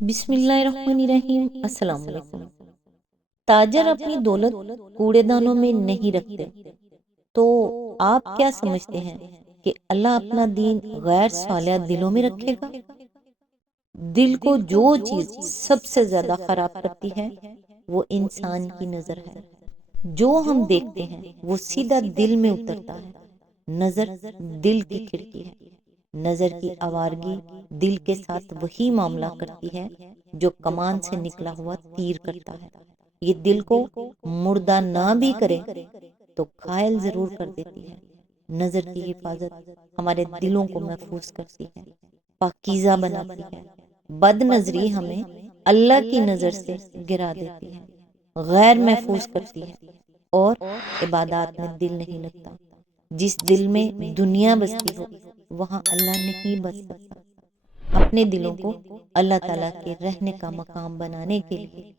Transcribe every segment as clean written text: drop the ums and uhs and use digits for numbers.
بسم اللہ الرحمن الرحیم۔ السلام علیکم۔ تاجر اپنی دولت کوڑے دانوں میں نہیں رکھتے، تو آپ کیا سمجھتے ہیں کہ اللہ اپنا دین غیر صالح دلوں میں رکھے گا؟ دل کو جو چیز سب سے زیادہ خراب کرتی ہے وہ انسان کی نظر ہے۔ جو ہم دیکھتے ہیں وہ سیدھا دل میں اترتا ہے۔ نظر دل کی کھڑکی ہے۔ نظر کی آوارگی دل کے ساتھ وہی معاملہ کرتی ہے جو کمان سے نکلا ہوا تیر کرتا ہے۔ یہ دل کو مردہ نہ بھی کرے تو گھائل ضرور کر دیتی ہے۔ نظر کی حفاظت ہمارے دلوں کو محفوظ کرتی ہے، پاکیزہ بناتی ہے۔ بد نظری ہمیں اللہ کی نظر سے گرا دیتی ہے، غیر محفوظ کرتی ہے، اور عبادات میں دل نہیں لگتا۔ جس دل میں دنیا بستی ہو وہاں اللہ نہیں بس سکتا۔ اپنے دلوں کو اللہ تعالیٰ کے رہنے کا مقام بنانے کے لیے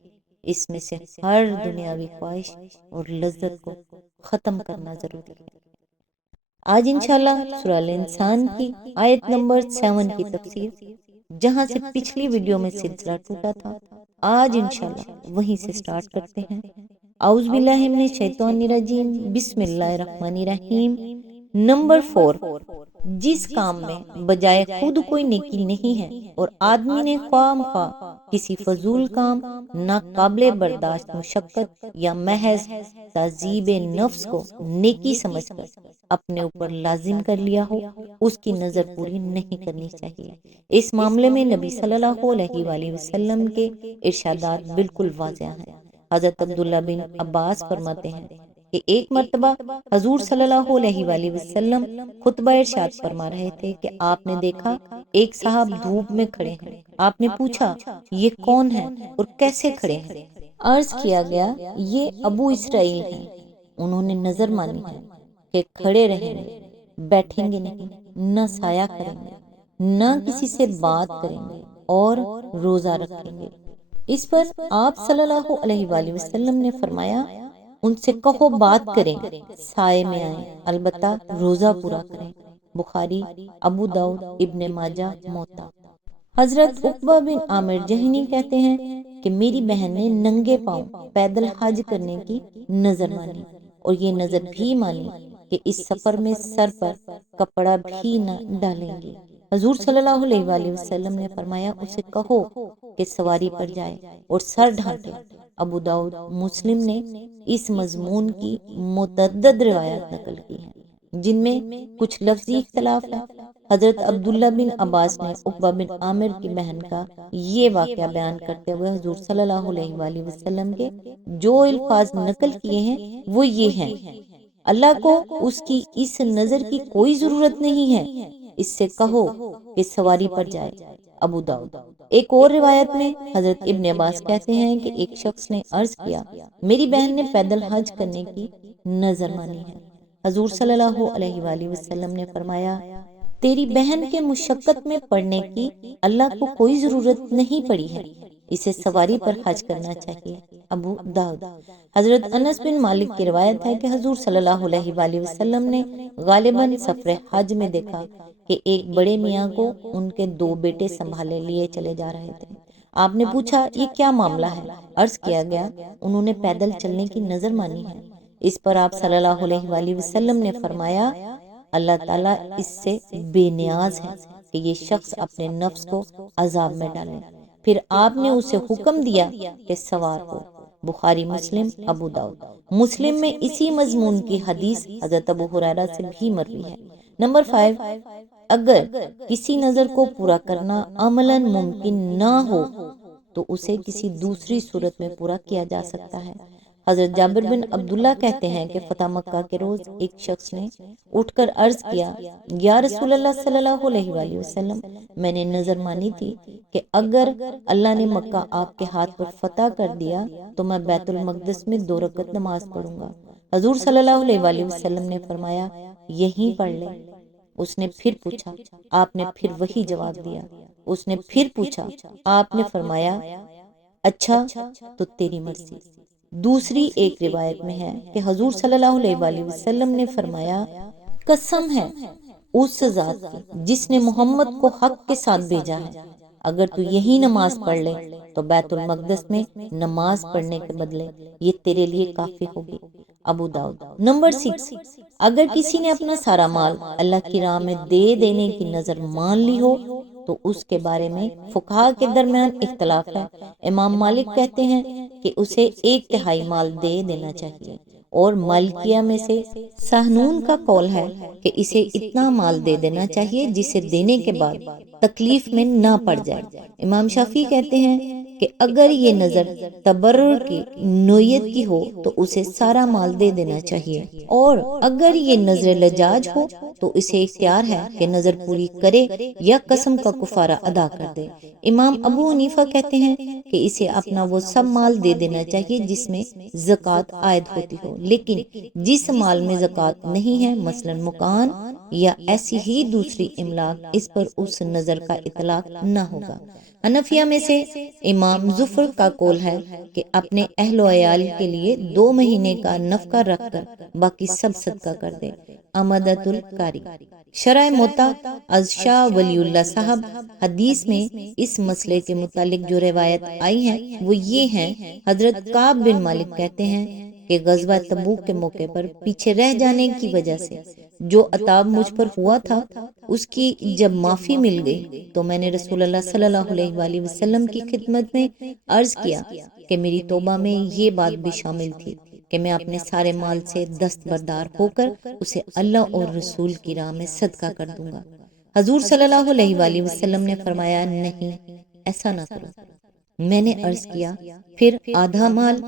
اس میں سے ہر دنیاوی خواہش اور لذت کو ختم کرنا ضروری ہے۔ آج انشاءاللہ سورہ الانسان کی آیت نمبر 7 کی تفسیر، جہاں سے پچھلی ویڈیو میں سلسلہ ٹوٹا تھا، آج انشاءاللہ وہیں سے سٹارٹ کرتے ہیں۔ اعوذ باللہ من الشیطان الرجیم، بسم اللہ الرحمن الرحیم۔ نمبر 4، جس کام میں بجائے خود کوئی نیکی نہیں ہے اور آدمی نے خواہ مخواہ کسی فضول کام، ناقابل برداشت مشقت یا محض تعذیب نفس کو نیکی سمجھ کر اپنے اوپر لازم کر لیا ہو، اس کی نظر پوری نہیں کرنی چاہیے۔ اس معاملے میں نبی صلی اللہ علیہ وآلہ وسلم کے ارشادات بالکل واضح ہیں۔ حضرت عبداللہ بن عباس فرماتے ہیں کہ ایک مرتبہ حضور صلی اللہ علیہ وآلہ وسلم خطبہ ارشاد فرما رہے تھے کہ آپ نے دیکھا ایک صاحب دھوپ میں کھڑے ہیں۔ آپ نے پوچھا یہ کون ہے اور کیسے کھڑے ہیں؟ عرض کیا گیا یہ ابو اسرائیل ہیں، انہوں نے نظر مانی ہے کہ کھڑے رہیں گے، بیٹھیں گے نہیں، نہ سایہ کریں گے، نہ کسی سے بات کریں گے اور روزہ رکھیں گے۔ اس پر آپ صلی اللہ علیہ وآلہ وسلم نے فرمایا ان سے کہو بات کریں، سائے میں آئیں، البتہ روزہ پورا کریں۔ بخاری، ابو داؤد، ابن ماجہ، موطا۔ حضرت عقبہ بن عامر جہنی کہتے ہیں کہ میری بہن نے ننگے پاؤں پیدل حج کرنے کی نظر مانی، اور یہ نظر بھی مانی کہ اس سفر میں سر پر کپڑا بھی نہ ڈالیں گی۔ حضور صلی اللہ علیہ وآلہ وسلم نے فرمایا اسے کہو کہ سواری پر جائے اور سر ڈھانپے۔ ابو داؤد، مسلم نے اس مضمون کی متعدد روایات نقل کی ہیں جن میں کچھ لفظی اختلاف ہے۔ حضرت عبداللہ بن عباس نے عقبہ بن عامر کی بہن کا یہ واقعہ بیان کرتے ہوئے حضور صلی اللہ علیہ وآلہ وسلم کے جو الفاظ نقل کیے ہیں وہ یہ ہیں: اللہ کو اس کی اس نظر کی کوئی ضرورت نہیں ہے، اس سے کہو کہ سواری پر جائے۔ ابو داؤد۔ ایک اور روایت میں حضرت ابن عباس کہتے ہیں کہ ایک شخص نے عرض کیا میری بہن نے پیدل حج کرنے کی نظر مانی ہے۔ حضور صلی اللہ علیہ وآلہ وسلم نے فرمایا تیری بہن کے مشقت میں پڑنے کی اللہ کو کوئی ضرورت نہیں پڑی ہے، اسے سواری پر حج کرنا چاہیے۔ ابو داؤد۔ حضرت انس بن مالک کی روایت ہے کہ حضور صلی اللہ علیہ وآلہ وسلم نے غالباً سفر حج میں دیکھا کہ ایک بڑے میاں کو ان کے 2 بیٹے سنبھالے لیے چلے جا رہے تھے۔ آپ نے پوچھا یہ کیا معاملہ ہے؟ عرض کیا گیا انہوں نے پیدل چلنے کی نظر مانی ہے۔ اس پر آپ صلی اللہ علیہ وآلہ وسلم نے فرمایا اللہ تعالیٰ اس سے بے نیاز ہے کہ یہ شخص اپنے نفس کو عذاب میں ڈالے۔ پھر آپ نے اسے حکم دیا کہ سوار ہو۔ بخاری، مسلم، ابو داؤد۔ مسلم میں اسی مضمون کی حدیث حضرت ابو ہریرہ سے بھی مروی ہے۔ نمبر 5، اگر کسی نظر کو پورا کرنا عملاً ممکن نہ ہو تو اسے کسی دوسری صورت میں پورا کیا جا سکتا ہے۔ حضرت جابر بن عبداللہ کہتے ہیں کہ فتح مکہ کے روز ایک شخص نے اٹھ کر عرض کیا یا رسول اللہ صلی اللہ علیہ وآلہ وسلم، میں نے نظر مانی تھی کہ اگر اللہ نے مکہ آپ کے ہاتھ پر فتح کر دیا تو میں بیت المقدس میں 2 رکعت نماز پڑھوں گا۔ حضور صلی اللہ علیہ وآلہ وسلم نے فرمایا یہیں پڑھ لے۔ اس نے پھر پوچھا، آپ نے پھر وہی جواب دیا۔ اس نے پھر پوچھا، آپ نے فرمایا اچھا تو تیری مرضی۔ دوسری ایک روایت میں ہے کہ حضور صلی اللہ علیہ وآلہ وسلم نے فرمایا قسم ہے اس ذات کی جس نے محمد کو حق کے ساتھ بھیجا ہے، اگر تو یہی نماز پڑھ لے تو بیت المقدس میں نماز پڑھنے کے بدلے یہ تیرے لیے کافی ہوگی۔ ابو داؤد۔ نمبر 6، اگر کسی نے اپنا سارا مال اللہ کی راہ میں دے دینے کی نظر مان لی ہو تو اس کے بارے میں فقہا کے درمیان اختلاف ہے۔ امام مالک کہتے ہیں کہ اسے 1/3 مال دے دینا چاہیے، اور مالکیہ میں سے سہنون کا قول ہے کہ اسے اتنا مال دے دینا چاہیے جسے دینے کے بعد تکلیف میں نہ پڑ جائے۔ امام شافعی کہتے ہیں کہ اگر یہ نظر تبرر کی نوعیت کی ہو تو اسے سارا مال دے دینا چاہیے، اور اگر یہ نظر لجاج ہو تو اسے اختیار ہے کہ نظر پوری کرے یا قسم کا کفارہ ادا کر دے۔ امام ابو حنیفہ کہتے ہیں کہ اسے اپنا وہ سب مال دے دینا چاہیے جس میں زکوٰۃ عائد ہوتی ہو، لیکن جس مال میں زکوٰۃ نہیں ہے، مثلا مکان یا ایسی ہی دوسری املاک، اس پر اس نظر کا اطلاق نہ ہوگا۔ حنفیہ میں سے امام زفر کا قول ہے کہ اپنے اہل و عیال کے لیے 2 مہینے کا نفقہ رکھ کر باقی سب صدقہ کر دے۔ عمدۃ القاری۔ شرح موطا از شاہ ولی اللہ صاحب۔ حدیث میں اس مسئلے کے متعلق جو روایت آئی ہے وہ یہ ہیں، حضرت کعب بن مالک کہتے ہیں کہ غزوہ تبوک کے موقع پر پیچھے رہ جانے کی وجہ سے جو عطاب مجھ پر ہوا تھا اس کی جب معافی مل گئی تو میں نے رسول اللہ صلی اللہ علیہ وآلہ وسلم کی خدمت میں عرض کیا کہ میری توبہ میں یہ بات بھی شامل تھی کہ میں اپنے سارے مال سے دستبردار ہو کر اسے اللہ اور رسول کی راہ میں صدقہ کر دوں گا۔ حضور صلی اللہ علیہ وآلہ وسلم نے فرمایا، نہیں، ایسا نہ کرو۔ میں نے عرض کیا، پھر آدھا مال؟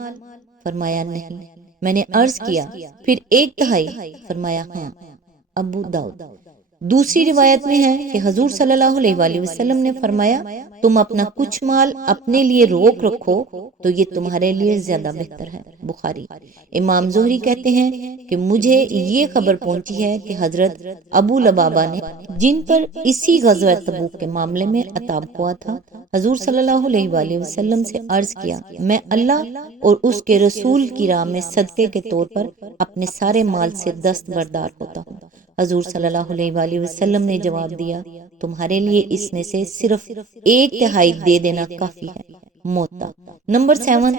فرمایا نہیں۔ میں نے عرض کیا، پھر 1/3؟ فرمایا ہاں۔ ابو داؤد۔ دوسری روایت میں ہے کہ حضور صلی اللہ علیہ وآلہ وسلم نے فرمایا، تم اپنا کچھ مال اپنے لیے روک رکھو تو یہ تمہارے لیے زیادہ بہتر ہے۔ بخاری۔ امام زہری کہتے ہیں کہ مجھے یہ خبر پہنچی ہے کہ حضرت ابو لبابہ نے، جن پر اسی غزوہ تبوک کے معاملے میں عطاب ہوا تھا، حضور صلی اللہ علیہ وآلہ وسلم سے عرض کیا، میں اللہ اور اس کے رسول کی راہ میں صدقے کے طور پر اپنے سارے مال سے دستبردار ہوتا ہوں۔ حضور صلی اللہ علیہ وآلہ وسلم نے جواب دیا، تمہارے لیے اس میں سے صرف 1/3 دے دینا کافی ہے۔ موطا۔ نمبر 7،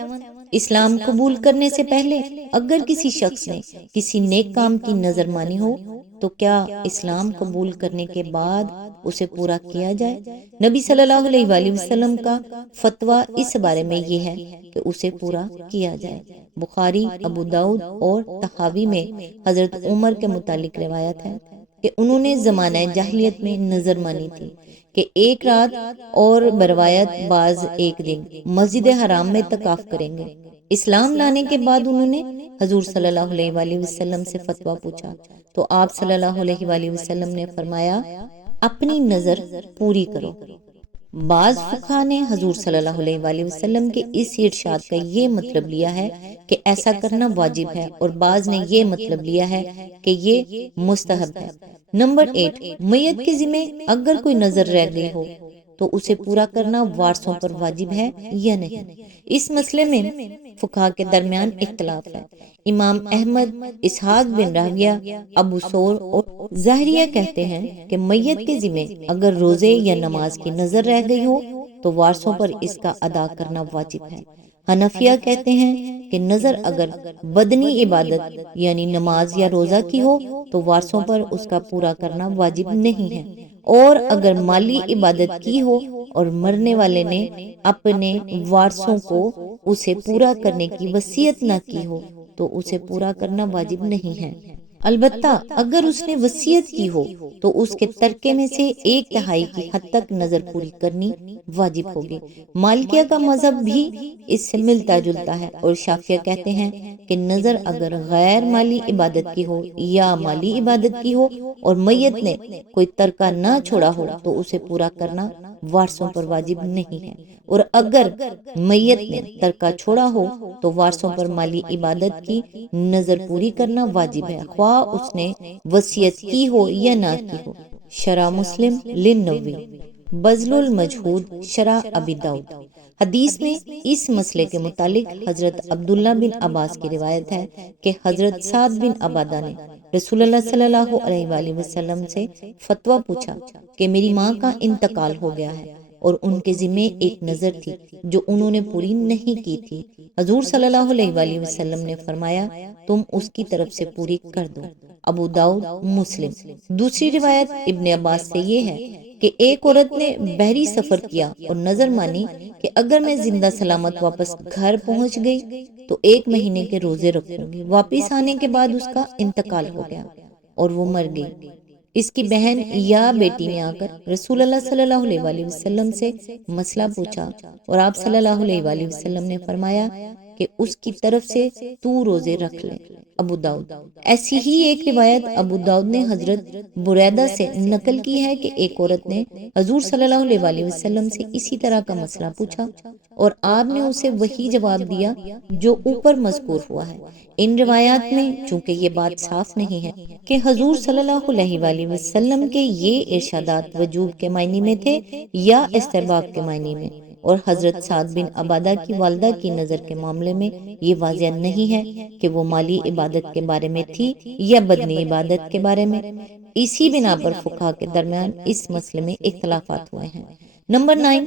اسلام قبول کرنے سے پہلے اگر کسی شخص نے کسی نیک کام کی نظر مانی ہو تو کیا اسلام قبول کرنے کے بعد اسے پورا کیا جائے؟ نبی صلی اللہ علیہ وآلہ وسلم کا فتویٰ اس بارے میں یہ ہے کہ اسے پورا کیا جائے۔ بخاری، ابو داؤد اور طحاوی میں حضرت عمر کے متعلق روایت ہے کہ انہوں نے زمانہ جاہلیت میں نظر مانی تھی کہ 1 رات اور بروایت بعض 1 دن مسجد حرام میں اعتکاف کریں گے۔ اسلام لانے کے بعد انہوں نے حضور صلی اللہ علیہ وآلہ وسلم سے فتویٰ پوچھا تو آپ صلی اللہ علیہ وآلہ وسلم نے فرمایا، اپنی نظر پوری کرو۔ بعض فقہا نے حضور صلی اللہ علیہ وآلہ وسلم کے اس ارشاد کا یہ مطلب لیا ہے کہ ایسا کرنا واجب ہے، اور بعض نے یہ مطلب لیا ہے کہ یہ مستحب ہے۔ نمبر 8، میت کے ذمہ اگر کوئی نظر رہ گئی ہو تو اسے پورا کرنا وارثوں پر واجب ہے یا نہیں؟ اس مسئلے میں فقہا کے درمیان اختلاف ہے۔ امام احمد، اسحاق بن راہویہ، ابو ثور اور ظاہریہ کہتے ہیں کہ میت کے ذمہ اگر روزے یا نماز کی نظر رہ گئی ہو تو وارثوں پر اس کا ادا کرنا واجب ہے۔ حنفیہ کہتے ہیں کہ نظر اگر بدنی عبادت یعنی نماز یا روزہ کی ہو تو وارثوں پر اس کا پورا کرنا واجب نہیں ہے، اور اگر مالی عبادت کی ہو اور مرنے والے نے اپنے وارثوں کو اسے پورا کرنے کی وصیت نہ کی ہو تو اسے پورا کرنا واجب نہیں ہے۔ البتہ اگر اس نے وصیت کی ہو تو اس کے ترکے میں سے 1/3 کی حد تک نظر پوری کرنی واجب ہوگی۔ مالکیہ کا مذہب بھی اس سے ملتا جلتا ہے، اور شافعیہ کہتے ہیں کہ نظر اگر غیر مالی عبادت کی ہو یا مالی عبادت کی ہو اور میت نے کوئی ترکہ نہ چھوڑا ہو تو اسے پورا کرنا وارثوں پر واجب نہیں ہے، اور اگر میت نے ترکہ چھوڑا ہو تو وارثوں پر مالی عبادت کی نظر پوری کرنا واجب ہے، خواہ اس نے وصیت کی ہو یا نہ کی ہو۔ شرح مسلم للنووی۔ بذل المجہود شرح ابی داؤد۔ حدیث میں اس مسئلے کے متعلق حضرت عبداللہ بن عباس کی روایت ہے کہ حضرت سعد بن عبادہ نے رسول اللہ صلی اللہ علیہ وآلہ وسلم سے فتویٰ پوچھا کہ میری ماں کا انتقال ہو گیا ہے اور ان کے ذمے ایک نظر تھی جو انہوں نے پوری نہیں کی تھی۔ حضور صلی اللہ علیہ وآلہ وسلم نے فرمایا تم اس کی طرف سے پوری کر دو۔ ابو داؤد، مسلم۔ دوسری روایت ابن عباس سے یہ ہے کہ ایک عورت نے بحری سفر کیا اور نظر مانی کہ اگر میں زندہ سلامت واپس گھر پہنچ گئی تو 1 مہینے کے روزے رکھوں گی۔ واپس آنے کے بعد اس کا انتقال ہو گیا اور وہ مر گئی۔ اس کی بہن یا بیٹی نے آ کر رسول اللہ صلی اللہ علیہ وآلہ وسلم سے مسئلہ پوچھا اور آپ صلی اللہ علیہ وآلہ وسلم نے فرمایا کہ اس کی طرف سے تو روزے رکھ لے۔ ابو داؤد۔ ایسی ہی ایک روایت ابو داؤد نے حضرت بریدہ سے نقل کی ہے کہ ایک عورت نے حضور صلی اللہ علیہ وآلہ وسلم سے اسی طرح کا مسئلہ پوچھا اور آپ نے اسے وہی جواب دیا جو اوپر مذکور ہوا ہے۔ ان روایات میں چونکہ یہ بات صاف نہیں ہے کہ حضور صلی اللہ علیہ وآلہ وسلم کے یہ ارشادات وجوب کے معنی میں تھے یا استحباب کے معنی میں، اور حضرت سعد بن عبادہ کی والدہ کی نظر کے معاملے میں یہ واضح نہیں ہے کہ وہ مالی عبادت کے بارے میں تھی یا بدنی عبادت کے بارے میں۔ اسی بنا پر فقہا کے درمیان اس مسئلے میں اختلافات ہوئے ہیں۔ نمبر 9،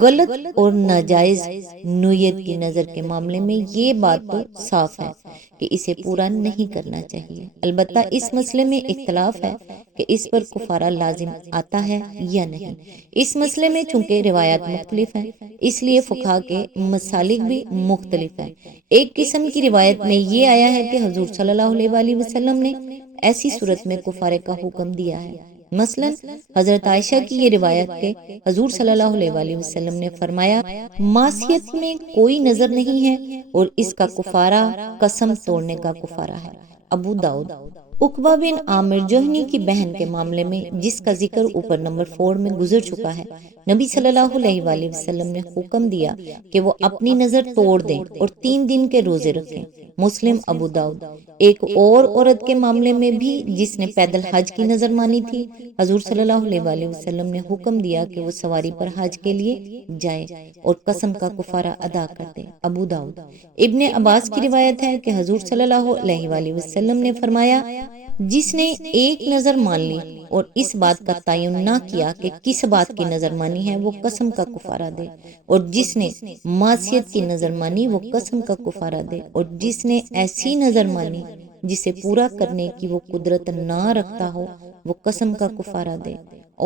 غلط اور ناجائز نیت کی نظر کے معاملے میں یہ بات تو صاف ہے کہ اسے پورا نہیں کرنا چاہیے، البتہ اس مسئلے میں اختلاف ہے کہ اس پر کفارہ لازم آتا ہے یا نہیں۔ اس مسئلے میں چونکہ روایات مختلف ہیں اس لیے فقہا کے مسالک بھی مختلف ہیں۔ ایک قسم کی روایت میں یہ آیا ہے کہ حضور صلی اللہ علیہ وآلہ وسلم نے ایسی صورت میں کفارے کا حکم دیا ہے۔ مثلا حضرت عائشہ کی یہ روایت کہ حضور صلی اللہ علیہ وآلہ وسلم نے فرمایا معصیت میں کوئی نظر نہیں ہے اور اس کا کفارہ قسم توڑنے کا کفارہ ہے۔ ابو داؤد۔ عقبہ بن عامر جہنی کی بہن کے معاملے میں جس کا ذکر اوپر نمبر 4 میں گزر چکا ہے، نبی صلی اللہ علیہ وآلہ وسلم نے حکم دیا کہ وہ اپنی نظر توڑ دیں اور 3 دن کے روزے رکھیں۔ مسلم، ابو داؤد۔ ایک اور عورت کے معاملے میں بھی جس نے پیدل حج کی نظر مانی تھی، حضور صلی اللہ علیہ وآلہ وسلم نے حکم دیا کہ وہ سواری پر حج کے لیے جائے اور قسم کا کفارہ ادا کر دے۔ ابو داؤد۔ ابن عباس کی روایت ہے کہ حضور صلی اللہ علیہ وآلہ وسلم نے فرمایا جس نے ایک نظر مان لی اور اس بات کا تعین نہ کیا کہ کس بات کی نظر مانی ہے وہ قسم کا کفارہ دے، اور جس نے معصیت کی نظر مانی وہ قسم کا کفارہ دے، اور جس نے ایسی نظر مانی جسے پورا کرنے کی وہ قدرت نہ رکھتا ہو وہ قسم کا کفارہ دے،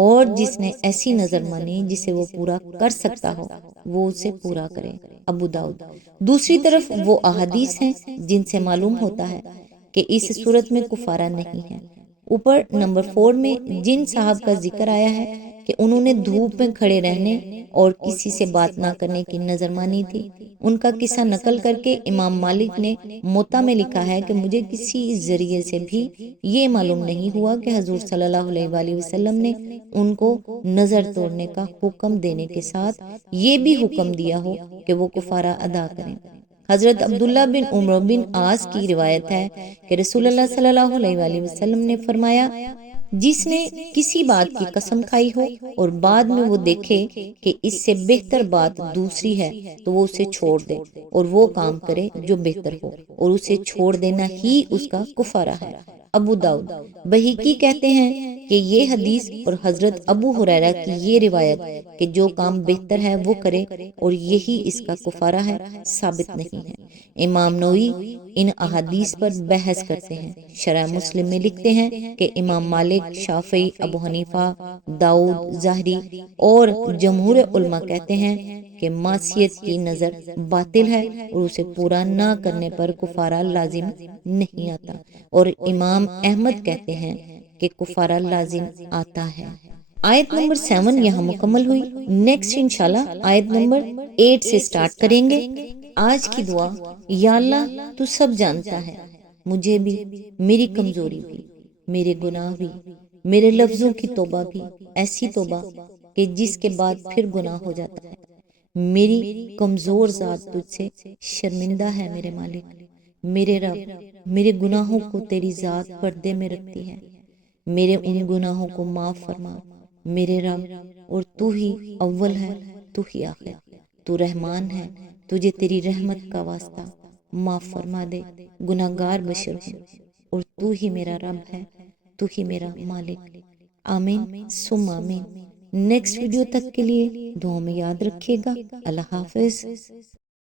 اور جس نے ایسی نظر مانی جسے وہ پورا کر سکتا ہو وہ اسے پورا کرے۔ ابو داؤد۔ دوسری طرف وہ احادیث ہیں جن سے معلوم ہوتا ہے کہ اس صورت میں کفارہ نہیں ہے۔ اوپر نمبر 4 میں جن صاحب کا ذکر آیا ہے کہ انہوں نے دھوپ میں کھڑے رہنے اور کسی سے بات نہ کرنے کی نظر مانی تھی، ان کا قصہ نقل کر کے امام مالک نے موطا میں لکھا ہے کہ مجھے کسی ذریعے سے بھی یہ معلوم نہیں ہوا کہ حضور صلی اللہ علیہ وآلہ وسلم نے ان کو نظر توڑنے کا حکم دینے کے ساتھ یہ بھی حکم دیا ہو کہ وہ کفارہ ادا کریں۔ حضرت عبداللہ بن عمرو بن عاص کی روایت ہے کہ رسول اللہ صلی اللہ علیہ وآلہ وسلم نے فرمایا جس نے کسی بات کی قسم کھائی ہو اور بعد میں وہ دیکھے کہ اس سے بہتر بات دوسری ہے تو وہ اسے چھوڑ دے اور وہ کام کرے جو بہتر ہو، اور اسے چھوڑ دینا ہی اس کا کفارہ ہے۔ ابو داؤد۔ بہقی کہتے ہیں کہ یہ حدیث اور حضرت ابو ہریرہ کی یہ روایت کہ جو کام بہتر ہے وہ کرے اور یہی اس کا کفارہ ہے ثابت نہیں ہے۔ امام نووی ان احادیث پر بحث کرتے ہیں۔ شرح مسلم میں لکھتے ہیں کہ امام مالک، شافعی، ابو حنیفہ، داؤد ظاہری اور جمہور علماء کہتے ہیں کہ معصیت کی نظر باطل ہے اور اسے پورا نہ کرنے پر کفارہ لازم نہیں آتا، اور امام احمد کہتے ہیں کہ کفارہ لازم آتا ہے۔ آیت نمبر 7 یہاں مکمل ہوئی۔ نیکسٹ انشاءاللہ آیت نمبر 8 سے سٹارٹ کریں گے۔ آج کی دعا: یا اللہ تو سب جانتا ہے، مجھے بھی، میری کمزوری بھی، میرے گناہ بھی، میرے لفظوں کی توبہ بھی، ایسی توبہ کہ جس کے بعد پھر گناہ ہو جاتا ہے۔ میری کمزور ذات تجھ سے شرمندہ ہے میرے مالک۔ میرے رب، میرے گناہوں کو تیری ذات پردے میں رکھتی ہے، میرے ان گناہوں کو معاف فرما میرے رب، اور تو ہی اول ہے، تو ہی آخر، تو رحمان ہے، تجھے تیری رحمت کا واسطہ معاف فرما دے، گناہگار بشر ہوں، اور تو ہی میرا رب ہے، تو ہی میرا مالک۔ آمین ثم آمین۔ نیکسٹ ویڈیو تک کے لیے دعاؤں میں یاد رکھیے گا۔ اللہ حافظ۔